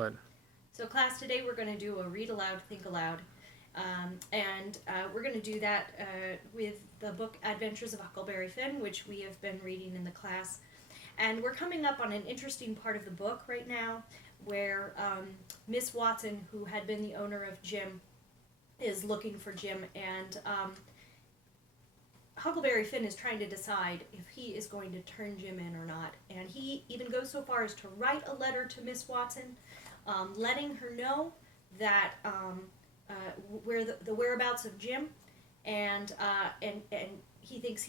Go ahead. So, class, today we're going to do a read aloud, think aloud. And we're going to do that with the book Adventures of Huckleberry Finn, which we have been reading in the class. And we're coming up on an interesting part of the book right now where Miss Watson, who had been the owner of Jim, is looking for Jim. And Huckleberry Finn is trying to decide if he is going to turn Jim in or not. And he even goes so far as to write a letter to Miss Watson, letting her know that where the whereabouts of Jim, and he thinks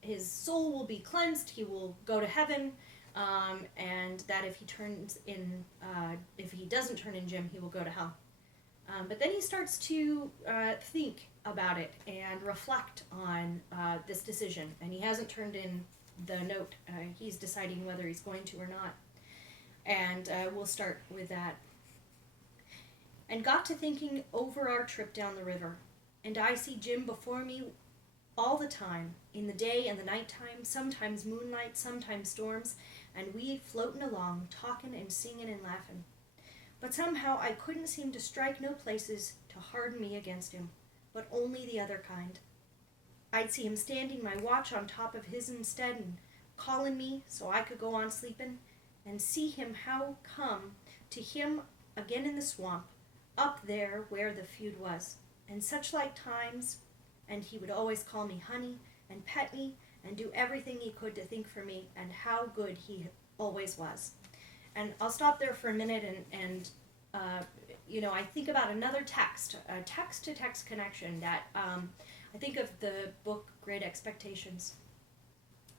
his soul will be cleansed. He will go to heaven, and that if he doesn't turn in Jim, he will go to hell. But then he starts to think about it and reflect on this decision, and he hasn't turned in the note. He's deciding whether he's going to or not, and we'll start with that. And got to thinking over our trip down the river, and I see Jim before me all the time, in the day and the nighttime, sometimes moonlight, sometimes storms, and we floatin' along, talkin' and singin' and laughin'. But somehow I couldn't seem to strike no places to harden me against him, but only the other kind. I'd see him standing my watch on top of his instead, and callin' me so I could go on sleepin', and see him how come to him again in the swamp, up there where the feud was, and such like times, and he would always call me honey, and pet me, and do everything he could to think for me, and how good he always was. And I'll stop there for a minute and I think about another text, a text-to-text connection that I think of the book Great Expectations,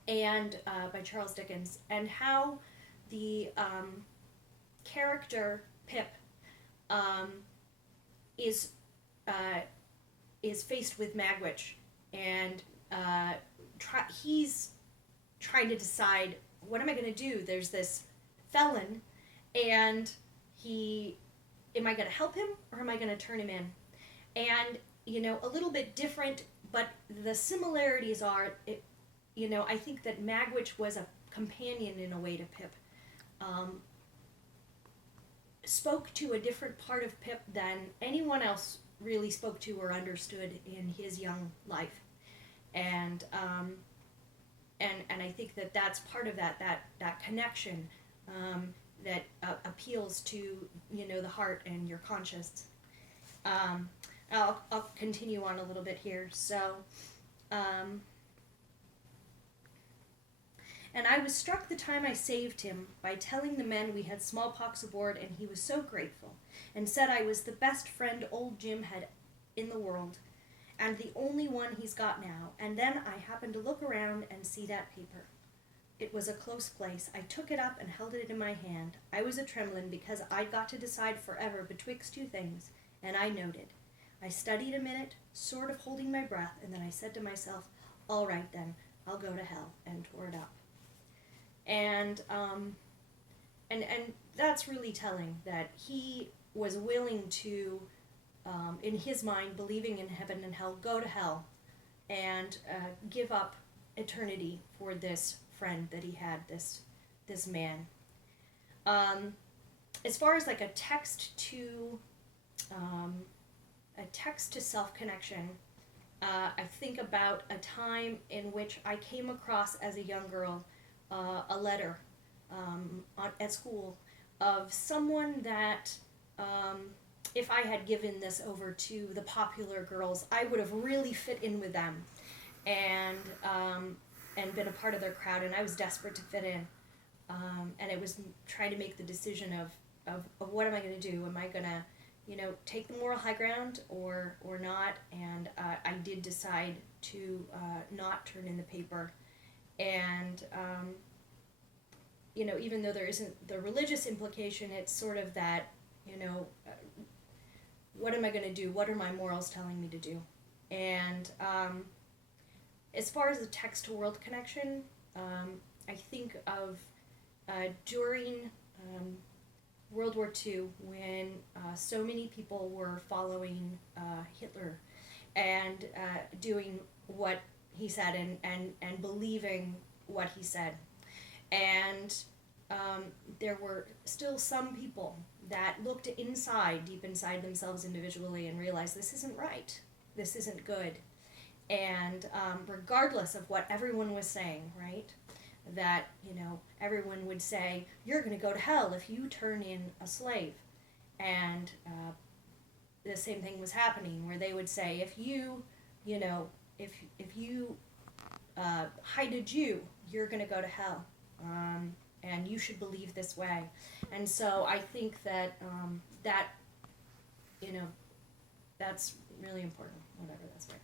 and by Charles Dickens, and how the character Pip is faced with Magwitch, and he's trying to decide, what am I going to do? There's this felon, and am I going to help him or am I going to turn him in? And a little bit different, but the similarities are, I think that Magwitch was a companion in a way to Pip. Spoke to a different part of Pip than anyone else really spoke to or understood in his young life, and I think that that's part of that connection that appeals to the heart and your conscience. I'll continue on a little bit here. So. And I was struck the time I saved him by telling the men we had smallpox aboard, and he was so grateful, and said I was the best friend old Jim had in the world, and the only one he's got now. And then I happened to look around and see that paper. It was a close place. I took it up and held it in my hand. I was a-tremblin' because I'd got to decide forever betwixt two things, and I noted. I studied a minute, sort of holding my breath, and then I said to myself, all right then, I'll go to hell, and tore it up. And that's really telling, that he was willing to, in his mind, believing in heaven and hell, go to hell and give up eternity for this friend that he had, this man. As far as like a text to self connection, I think about a time in which I came across as a young girl a letter at school of someone that, if I had given this over to the popular girls, I would have really fit in with them, and been a part of their crowd, and I was desperate to fit in, and it was trying to make the decision of what am I going to do? Am I going to take the moral high ground or not? And I did decide to not turn in the paper. And even though there isn't the religious implication, it's sort of that, what am I going to do? What are my morals telling me to do? And as far as the text to world connection, I think of during World War II, when so many people were following Hitler and doing what he said and believing what he said. And there were still some people that looked inside, deep inside themselves individually, and realized this isn't right, this isn't good. And regardless of what everyone was saying, right? That, everyone would say, you're going to go to hell if you turn in a slave. And the same thing was happening, where they would say, if you, if you hide a Jew, you're going to go to hell. And you should believe this way. And so I think that that's really important, whatever that's right.